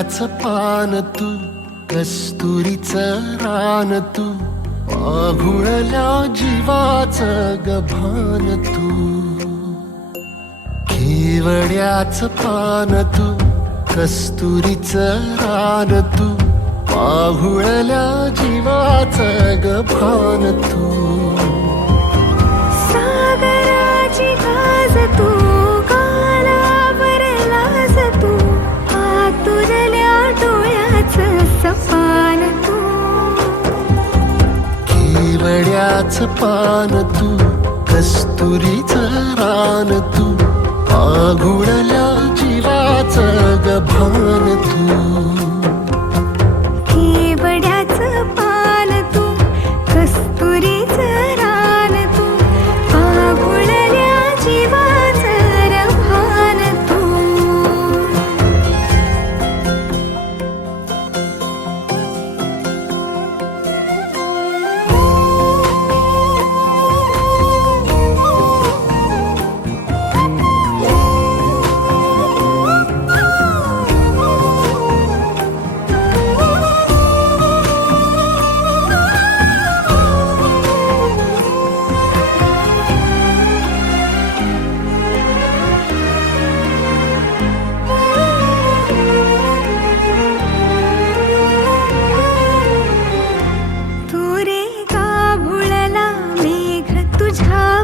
केवड्याचं पान तू, कस्तुरीचं रान तू, पाघुळल्या जीवाचं गभान तू. केवड्याचं पान तू, कस्तुरीचं रान तू, पाघुळल्या जीवाचं गभान तू. सागराची गाज तू, कालावर लाज तू, आतुरल्या डोळ्याचं सपान तू. केवड्याचं पान तू, कस्तुरीचं रान तू, पाघुळल्या जीवाचं गभान तू. केवड्याचं पान तू, कस्तुरीचं रान तू, पाघुळल्या जीवाचं रभान तू.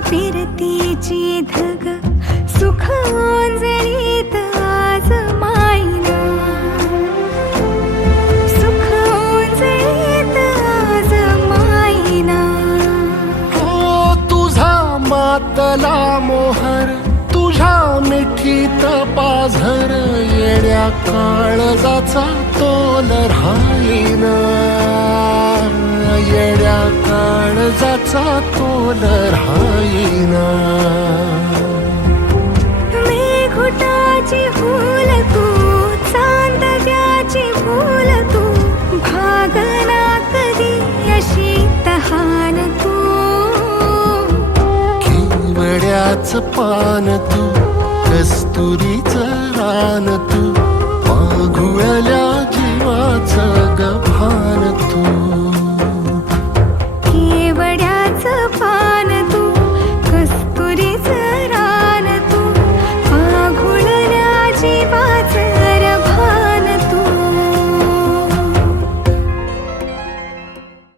फिरतीची धग सुख ओंजळीत आज मायना, सुख ओंजळीत आज मायना. हो तुझा मातला मोहर, तुझ्या मिठीत पाझर, येड्या काळजाचा तोल राहीना, येड्या काळजाचा तोल राहीना. मेघुटाची फूल तू, चांदण्याची फूल तू, भागना कधी अशी तहान तू. केवड्याचं पान तू, कस्तुरी